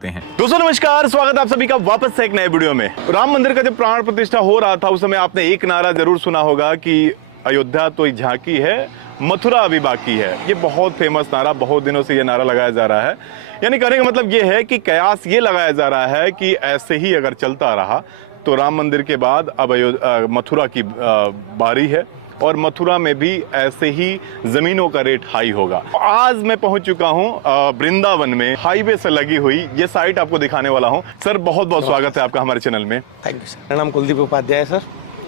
दोस्तों नमस्कार, स्वागत है आप सभी का वापस से एक नए वीडियो में। राम मंदिर का जब प्राण प्रतिष्ठा हो रहा था उस समय आपने एक नारा जरूर सुना होगा कि अयोध्या तो झांकी है, मथुरा अभी बाकी है। ये बहुत फेमस नारा, बहुत दिनों से ये नारा लगाया जा रहा है। यानी कहने का मतलब ये है कि कयास ये लगाया जा रहा है कि ऐसे ही अगर चलता रहा तो राम मंदिर के बाद अब मथुरा की बारी है और मथुरा में भी ऐसे ही जमीनों का रेट हाई होगा। आज मैं पहुंच चुका हूं वृंदावन में, हाईवे से लगी हुई ये साइट आपको दिखाने वाला हूं। सर बहुत बहुत स्वागत है आपका हमारे चैनल में। Thank you sir. मेरा नाम कुलदीप उपाध्याय है सर,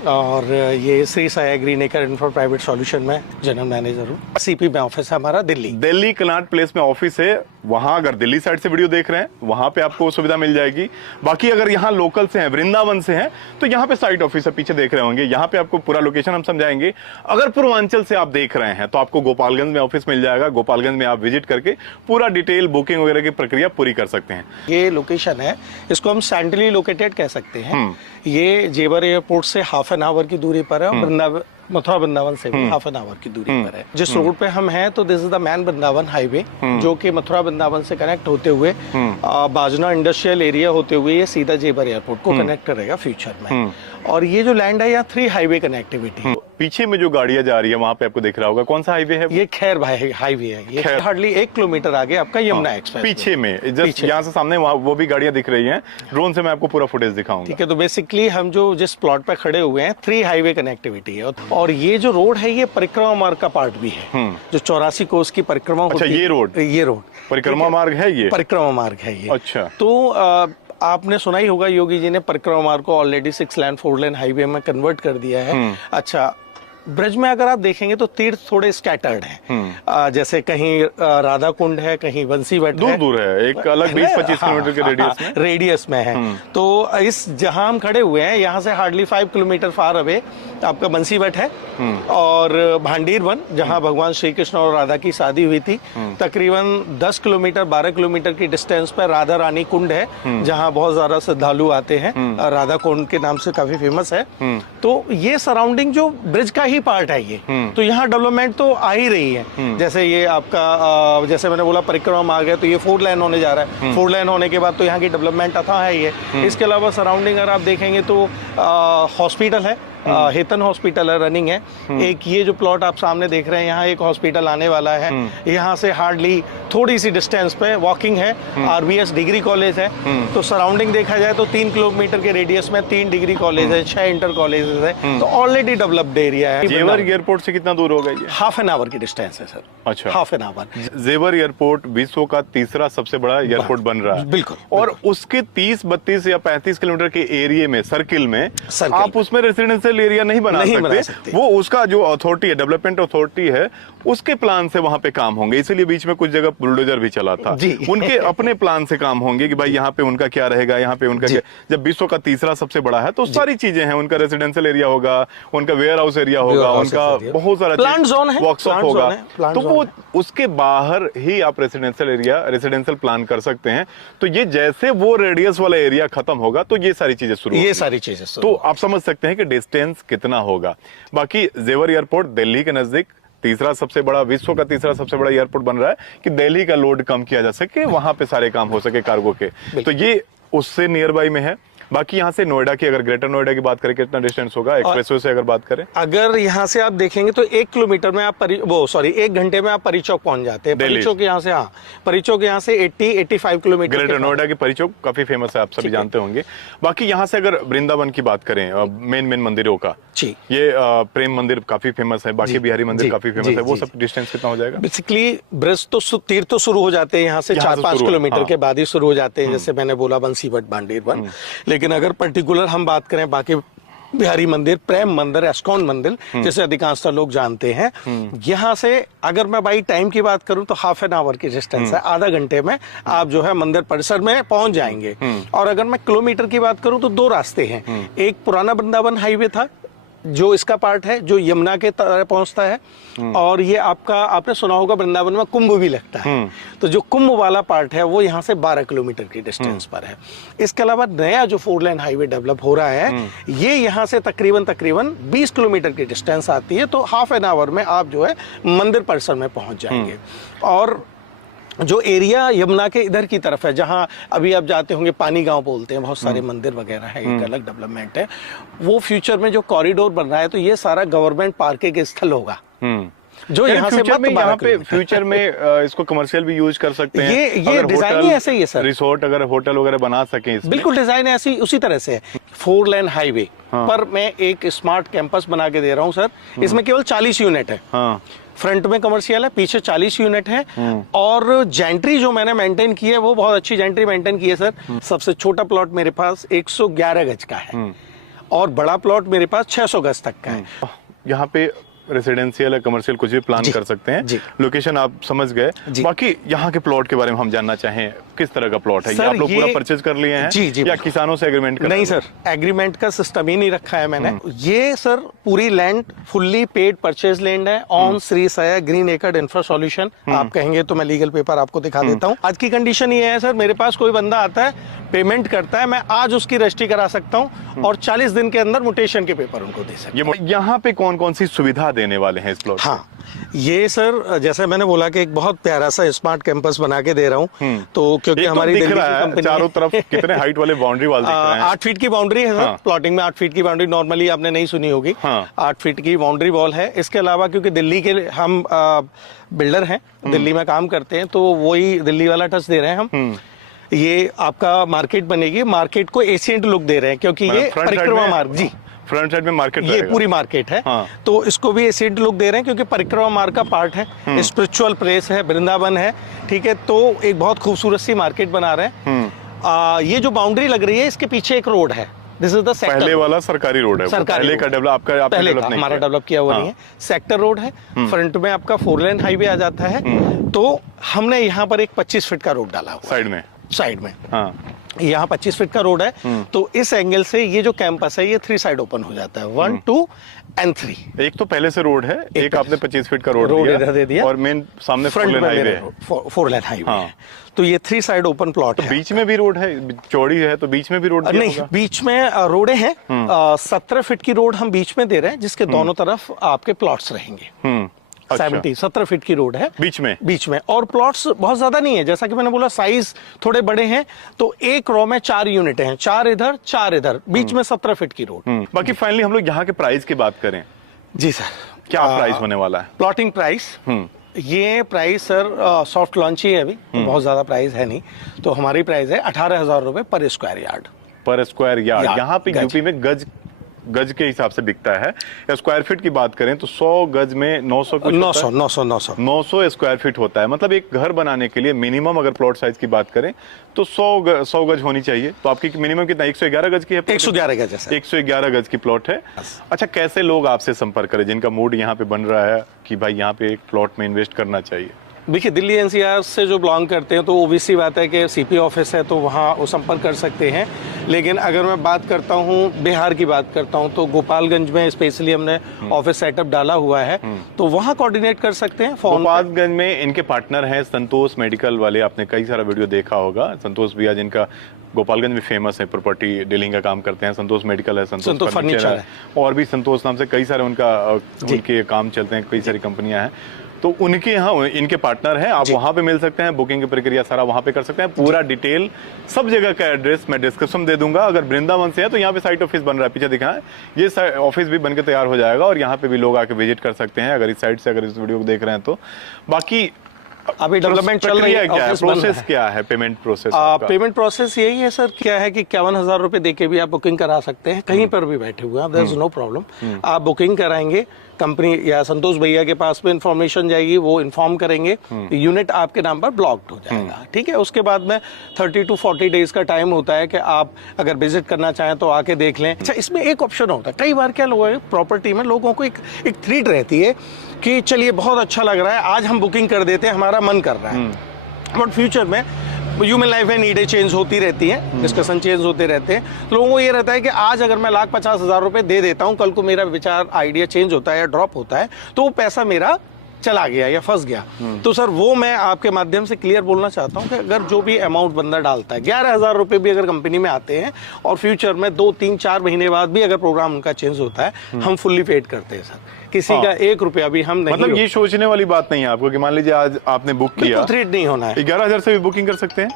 और ये Shri Sai green acre infra private solution में जनरल मैनेजर हूँ। सीपी में ऑफिस है हमारा, दिल्ली कनॉट प्लेस में ऑफिस है। वहां अगर दिल्ली साइड से वीडियो देख रहे हैं वहां पे आपको सुविधा मिल जाएगी। बाकी अगर यहाँ लोकल से हैं, वृंदावन से हैं, तो यहाँ पे साइट ऑफिस है, पीछे देख रहे होंगे। यहाँ पे आपको पूरा लोकेशन हम समझाएंगे। अगर पूर्वांचल से आप देख रहे हैं तो आपको गोपालगंज में ऑफिस मिल जाएगा। गोपालगंज में आप विजिट करके पूरा डिटेल बुकिंग वगैरह की प्रक्रिया पूरी कर सकते हैं। ये लोकेशन है, इसको हम सेंट्रली लोकेटेड कह सकते हैं। ये जेवर एयरपोर्ट से हाफ एन आवर की दूरी पर है, मथुरा वृंदावन से भी हाफ एन आवर की दूरी पर है। जिस रोड पे हम हैं तो this is the man Vrindavan highway, जो कि मथुरा वृंदावन से कनेक्ट होते हुए बाजना इंडस्ट्रियल एरिया होते हुए ये सीधा जेवर एयरपोर्ट को कनेक्ट करेगा फ्यूचर में। और ये जो लैंड है यहाँ 3 हाईवे कनेक्टिविटी। पीछे में जो गाड़ियां जा रही है वहां पे आपको दिख रहा होगा, कौन सा हाईवे है? ये खैर हाईवे है। ये हार्डली 1 किलोमीटर आगे आपका यमुना एक्सप्रेस। पीछे में जस्ट यहाँ से सामने वो भी गाड़ियां दिख रही हैं। ड्रोन से मैं आपको पूरा फुटेज दिखाऊंगा। ठीक है, तो बेसिकली हम जो जिस प्लॉट पे खड़े हुए हैं 3 हाईवे कनेक्टिविटी है। और ये जो रोड है ये परिक्रमा मार्ग का पार्ट भी है, जो 84 कोस की परिक्रमा होती है। ये रोड परिक्रमा मार्ग है, ये परिक्रमा मार्ग है ये। अच्छा, तो आपने सुना ही होगा योगी जी ने परिक्रमा मार्ग को ऑलरेडी 6 लेन 4 लेन हाईवे में कन्वर्ट कर दिया है। अच्छा, ब्रज में अगर आप देखेंगे तो तीर्थ थोड़े स्कैटर्ड हैं। जैसे कहीं राधा कुंड है, कहीं बंसीवट है, दूर है, एक अलग 20-25 किलोमीटर के रेडियस में है। तो इस जहां हम खड़े हुए हैं यहाँ से हार्डली 5 किलोमीटर फार अवे आपका बंसीवट है, और भांडीर वन जहां भगवान श्री कृष्ण और राधा की शादी हुई थी। तकरीबन 10 किलोमीटर 12 किलोमीटर की डिस्टेंस पर राधा रानी कुंड है, जहां बहुत ज्यादा श्रद्धालु आते हैं। राधा कुंड के नाम से काफी फेमस है। तो ये सराउंडिंग जो ब्रिज का ही पार्ट है ये, तो यहाँ डेवलपमेंट तो आ ही रही है। जैसे ये आपका जैसे मैंने बोला परिक्रमा मार्ग है, तो ये 4 लेन होने जा रहा है। 4 लेन होने के बाद तो यहाँ की डेवलपमेंट अथाह है ये। इसके अलावा सराउंडिंग अगर आप देखेंगे तो हॉस्पिटल है, हेतन हॉस्पिटल है, रनिंग है। एक ये जो प्लॉट आप सामने देख रहे हैं यहाँ एक हॉस्पिटल आने वाला है। यहाँ से हार्डली थोड़ी सी डिस्टेंस पे वॉकिंग है। आरबीएस डिग्री कॉलेज है। तो सराउंडिंग देखा जाए तो 3 किलोमीटर के रेडियस में 3 डिग्री कॉलेज है, 6 इंटर कॉलेजेस है। तो ऑलरेडी डेवलप्ड एरिया है। जेवर एयरपोर्ट से कितना दूर होगा ये? हाफ एन आवर की डिस्टेंस है सर। अच्छा, हाफ एन आवर। जेवर एयरपोर्ट विश्व का 3रा सबसे बड़ा एयरपोर्ट बन रहा है। बिल्कुल। और उसके 30, 32 या 35 किलोमीटर के एरिया में, सर्किल में आप उसमें रेसिडेंशियल एरिया नहीं बना सकते। वो उसका जो अथॉरिटी है, डेवलपमेंट अथॉरिटी है, उसके प्लान से वहां पे काम होंगे। इसीलिए बीच में कुछ जगह बुलडोजर भी चला था। उनके अपने प्लान से काम होंगे कि भाई यहाँ पे उनका क्या रहेगा, यहाँ पे उनका क्या। जब विश्व का 3रा सबसे बड़ा है तो सारी चीजें हैं। उनका रेसिडेंशियल एरिया होगा, उनका वेयर हाउस एरिया होगा, उनका बहुत सारा प्लांट जोन है, वर्कशॉप होगा। तो वो उसके बाहर ही आप रेसिडेंशियल प्लान कर सकते हैं। तो ये जैसे वो रेडियस वाला एरिया खत्म होगा तो ये सारी चीजें शुरू तो आप समझ सकते हैं कि डिस्टेंस कितना होगा। बाकी जेवर एयरपोर्ट दिल्ली के नजदीक 3रा सबसे बड़ा, विश्व का 3रा सबसे बड़ा एयरपोर्ट बन रहा है कि दिल्ली का लोड कम किया जा सके, वहां पे सारे काम हो सके कार्गो के। तो ये उससे नियर बाई में है। बाकी यहाँ से नोएडा की, अगर ग्रेटर नोएडा की बात करें कितना डिस्टेंस होगा एक्सप्रेसवे से अगर बात करें? अगर यहाँ से आप देखेंगे तो 1 किलोमीटर में आप 1 घंटे में आप परिचौक पहुंच जाते हैं। परिचौक यहाँ से, परिचौक यहाँ से 80-85 किलोमीटर। ग्रेटर नोएडा की परिचौक काफी फेमस है, आप सभी जानते होंगे। बाकी यहाँ से अगर वृंदावन की बात करें, मेन मंदिरों का, ये प्रेम मंदिर काफी फेमस है, बाकी बिहारी मंदिर काफी फेमस है। वो सब डिस्टेंस कितना हो जाएगा? बेसिकली ब्रज तो तीर्थ तो शुरू हो जाते हैं यहाँ से 4-5 किलोमीटर के बाद ही शुरू हो जाते हैं। जैसे मैंने बोला बंसीवट, भांडीर वन। लेकिन अगर पर्टिकुलर हम बात करें बाकी बिहारी मंदिर, प्रेम मंदिर, एस्कॉन मंदिर, जैसे अधिकांशतः लोग जानते हैं, यहाँ से अगर मैं बाई टाइम की बात करूं तो हाफ एन आवर की डिस्टेंस है। आधा घंटे में आप जो है मंदिर परिसर में पहुंच जाएंगे। और अगर मैं किलोमीटर की बात करूं तो 2 रास्ते हैं। एक पुराना वृंदावन हाईवे था जो इसका पार्ट है, जो यमुना के तरह पहुंचता है। और ये आपने सुना होगा वृंदावन में कुंभ भी लगता है। तो जो कुंभ वाला पार्ट है वो यहाँ से 12 किलोमीटर की डिस्टेंस पर है। इसके अलावा नया जो 4 लेन हाईवे डेवलप हो रहा है, ये यहाँ से तकरीबन 20 किलोमीटर की डिस्टेंस आती है। तो हाफ एन आवर में आप जो है मंदिर परिसर में पहुंच जाएंगे। और जो एरिया यमुना के इधर की तरफ है, जहां अभी आप जाते होंगे पानी गांव बोलते हैं, बहुत सारे मंदिर वगैरह है, एक अलग डेवलपमेंट है। वो फ्यूचर में जो कॉरिडोर बन रहा है तो ये सारा गवर्नमेंट पार्किंग के स्थल होगा, जो यहाँ से फ्यूचर में मत यहाँ 12 पे किलोमीटर। फ्यूचर में इसको कमर्शियल भी यूज कर सकते हैं। ये अगर डिजाइन ही ऐसे ही है सर। रिसोर्ट अगर होटल वगैरह बना सके इसमें। बिल्कुल डिजाइन ऐसी उसी तरह से है। 4 लेन हाईवे पर मैं एक स्मार्ट कैंपस बना के दे रहा हूँ सर। इसमें केवल 40 यूनिट है। हाँ, फ्रंट में कमर्शियल है, पीछे 40 यूनिट है। और जेंट्री जो मैंने मेंटेन की है वो बहुत अच्छी जेंट्री मेंटेन की है सर। सबसे छोटा प्लॉट मेरे पास 111 गज का है और बड़ा प्लॉट मेरे पास 600 गज तक का है। यहाँ पे रेसिडेंशियल या कमर्शियल कुछ भी प्लान कर सकते हैं। लोकेशन आप समझ गए। बाकी यहाँ के प्लॉट के बारे में हम जानना चाहें, किस तरह का प्लॉट है? ये आप लोग पूरा परचेज कर लिए हैं जी, या किसानों से एग्रीमेंट कर? नहीं सर, एग्रीमेंट का सिस्टम ही नहीं रखा है मैंने। ये सर पूरी land fully paid purchase land है ऑन श्री साया ग्रीन एकड़ इंफ्रा सॉल्यूशन। आप कहेंगे तो मैं लीगल पेपर आपको दिखा देता हूँ। आज की कंडीशन ये है सर, मेरे पास कोई बंदा आता है, पेमेंट करता है, मैं आज उसकी रजिस्ट्री करा सकता हूँ और 40 दिन के अंदर म्यूटेशन के पेपर उनको दे सकता हूँ। यहाँ पे कौन कौन सी सुविधा देने वाले हैं इस प्लॉट? हाँ, ये सर जैसे मैंने बोला कि एक बहुत प्यारा सा स्मार्ट कैंपस बना के दे रहा हूँ। तो क्योंकि हमारी दिल्ली की कंपनी चारों तरफ कितने हाइट वाले बाउंड्री वाल दिख रहे हैं? 8 फीट की बाउंड्री है सर। प्लॉटिंग में 8 फीट की बाउंड्री नॉर्मली आपने नहीं सुनी होगी। 8 फीट की बाउंड्री वॉल है। इसके अलावा क्योंकि दिल्ली के हम बिल्डर हैं, दिल्ली में काम करते हैं, तो वही दिल्ली वाला टच दे रहे हैं हम। ये आपका मार्केट बनेगी, मार्केट को एशियंट लुक दे रहे हैं क्योंकि ये परिक्रमा मार्ग, जी फ्रंट साइड में मार्केट, ये पूरी मार्केट है। तो इसको भी एशियंट लुक दे रहे हैं क्योंकि परिक्रमा मार्ग का पार्ट है, स्पिरिचुअल प्लेस है, वृंदावन है, ठीक है। तो एक बहुत खूबसूरत सी मार्केट बना रहे हैं। ये जो बाउंड्री लग रही है इसके पीछे एक रोड है। This is the sector. पहले वाला सरकारी रोड है, पहले का डेवलप आपका पहले का हमारा डेवलप किया हुआ नहीं है। सेक्टर रोड है, फ्रंट में आपका 4 लेन हाईवे आ जाता है। तो हमने यहाँ पर एक 25 फीट का रोड डाला हुआ साइड में। यहाँ 25 फीट का रोड है। तो इस एंगल से ये जो कैंपस है ये 3 साइड ओपन हो जाता है, 1, 2 and 3। एक तो पहले से रोड है, एक आपने 25 फीट का रोड इधर दे दिया और मेन सामने 4 लेन हाईवे है। 4 लेन हाईवे है। तो ये 3 साइड ओपन प्लॉट है। बीच में भी रोड है, चौड़ी है तो बीच में भी रोड नहीं, बीच में रोडे हैं। 17 फीट की रोड हम बीच में दे रहे हैं जिसके दोनों तरफ आपके प्लॉट्स रहेंगे। 17 फीट की रोड है बीच में और प्लॉट्स बहुत ज्यादा नहीं है। जैसा कि मैंने बोला साइज थोड़े बड़े हैं। तो एक रो में 4 यूनिट हैं, 4 इधर 4 इधर, बीच में 17 फीट की रोड। बाकी फाइनली हम लोग यहाँ के प्राइस की बात करें। जी सर, क्या प्राइस होने वाला है? प्लॉटिंग प्राइस ये प्राइस सर सॉफ्ट लॉन्च ही है अभी, तो बहुत ज्यादा प्राइस है नहीं। तो हमारी प्राइस है 18,000 रुपए पर स्क्वायर यार्ड। पर स्क्वायर यार्ड यहाँ पे यूपी में गज के हिसाब से बिकता है। स्क्वायर फीट की बात करें तो 100 गज में 900 स्क्वायर फीट होता है। मतलब एक घर बनाने के लिए मिनिमम अगर प्लॉट साइज की बात करें तो 100 गज होनी चाहिए। तो आपकी मिनिमम कितना? 111 गज की है। 111 गज है। 111 गज की प्लॉट है। अच्छा, कैसे लोग आपसे संपर्क करें जिनका मूड यहाँ पे बन रहा है कि भाई यहाँ पे एक प्लॉट में इन्वेस्ट करना चाहिए? देखिए, दिल्ली एनसीआर से जो बिलोंग करते हैं तो ओबीसी बात है कि सीपी ऑफिस है तो वहाँ वो संपर्क कर सकते हैं। लेकिन अगर मैं बात करता हूँ बिहार की बात करता हूँ तो गोपालगंज में स्पेशली हमने ऑफिस सेटअप डाला हुआ है, तो वहाँ कोऑर्डिनेट कर सकते हैं। गोपालगंज में इनके पार्टनर हैं संतोष मेडिकल वाले, आपने कई सारा वीडियो देखा होगा। संतोष भैया जिनका गोपालगंज में फेमस है, प्रॉपर्टी डीलिंग का काम करते हैं। संतोष मेडिकल है, संतोष फर्नीचर है, और भी संतोष नाम से कई सारे उनके काम चलते हैं, कई सारी कंपनियां हैं। तो उनके यहाँ इनके पार्टनर हैं, आप वहां पे मिल सकते हैं। बुकिंग की प्रक्रिया सारा वहां पे कर सकते हैं। पूरा डिटेल सब जगह का एड्रेस मैं डिस्क्रिप्शन दे दूंगा। अगर वृंदावन से है तो यहाँ पे साइट ऑफिस बन रहा है, पीछे दिखा है, ये ऑफिस भी बनकर तैयार हो जाएगा और यहाँ पे भी लोग आके विजिट कर सकते हैं अगर इस साइड से अगर इस वीडियो को देख रहे हैं तो। बाकी अभी डेवलपमेंट चल रही है, क्या है प्रोसेस, क्या है पेमेंट प्रोसेस? पेमेंट प्रोसेस यही है सर, क्या है कि 51,000 रुपए देके भी आप बुकिंग करा सकते हैं, कहीं पर भी बैठे हुए हैं, देयर इज नो प्रॉब्लम। आप बुकिंग कराएंगे, कंपनी या संतोष भैया के पास में इंफॉर्मेशन जाएगी, वो इन्फॉर्म करेंगे, यूनिट आपके नाम पर ब्लॉक्ड हो जाएगा। ठीक है, उसके बाद में 30 to 40 डेज का टाइम होता है कि आप अगर विजिट करना चाहें तो आके देख लें। अच्छा, इसमें एक ऑप्शन होता है, कई बार क्या लोग प्रॉपर्टी में लोगों को एक थ्रीड रहती है कि चलिए बहुत अच्छा लग रहा है, आज हम बुकिंग कर देते हैं, हमारा मन कर रहा है। बट फ्यूचर में ह्यूमन लाइफ में नीडें चेंज होती रहती हैं, डिस्कशन चेंज होते रहते हैं। तो लोगों को ये रहता है कि आज अगर मैं 1,50,000 रुपए दे देता हूं, कल को मेरा विचार आइडिया चेंज होता है या ड्रॉप होता है तो वो पैसा मेरा चला गया या फंस गया, तो सर वो मैं आपके माध्यम से क्लियर बोलना चाहता हूँ कि अगर जो भी अमाउंट बंदा डालता है, 11,000 रुपए भी अगर कंपनी में आते हैं और फ्यूचर में 2, 3, 4 महीने बाद भी अगर प्रोग्राम उनका चेंज होता है, हम फुल्ली पेड करते हैं सर। किसी का 1 रुपया भी हम नहीं, मतलब ये सोचने वाली बात नहीं है आपको कि मान लीजिए आज आपने बुक किया, थ्रेड नहीं होना है, 11,000 से भी बुकिंग कर सकते हैं?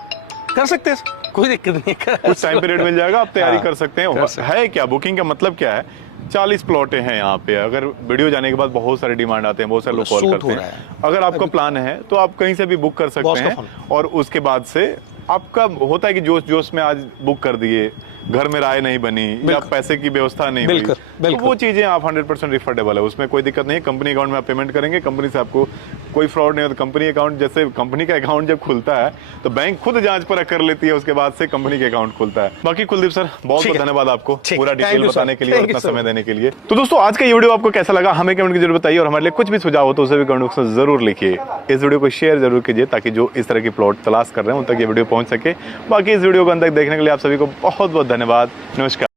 कर सकते हैं सर, कोई दिक्कत नहीं है। कुछ टाइम पीरियड मिल जाएगा, आप तैयारी हाँ, कर सकते हैं। कर सकते है क्या बुकिंग का मतलब क्या है? 40 प्लॉटें हैं यहाँ पे। अगर वीडियो जाने के बाद बहुत सारे डिमांड आते हैं, बहुत सारे लोग कॉल सूट करते हो रहा हैं, है। अगर आपका प्लान है तो आप कहीं से भी बुक कर सकते बॉस का हैं। फोन। और उसके बाद से आपका होता है कि जोश जोश में आज बुक कर दिए, घर में राय नहीं बनी या पैसे की व्यवस्था नहीं हुई, तो वो चीजें आप 100% रिफंडेबल है, उसमें कोई दिक्कत नहीं है। कंपनी अकाउंट में आप पेमेंट करेंगे, कंपनी से आपको कोई फ्रॉड नहीं होता। कंपनी अकाउंट, जैसे कंपनी का अकाउंट जब खुलता है तो बैंक खुद जांच पर कर लेती है, उसके बाद से कंपनी के अकाउंट खुलता है। बाकी कुलदीप सर, बहुत बहुत धन्यवाद आपको पूरा डिटेल बताने के लिए और इतना समय देने के लिए। तो दोस्तों, आज का ये वीडियो आपको कैसा लगा हमें कमेंट की जरूर बताइए, और हमारे लिए कुछ भी सुझाव हो तो उसे भी कमेंट बॉक्स में जरूर लिखिए। इस वीडियो को शेयर जरूर कीजिए ताकि जो इस तरह की प्लॉट तलाश कर रहे हैं उन तक ये वीडियो पहुंच सके। बाकी इस वीडियो को अंत तक देखने के लिए आप सभी को बहुत बहुत धन्यवाद। नमस्कार।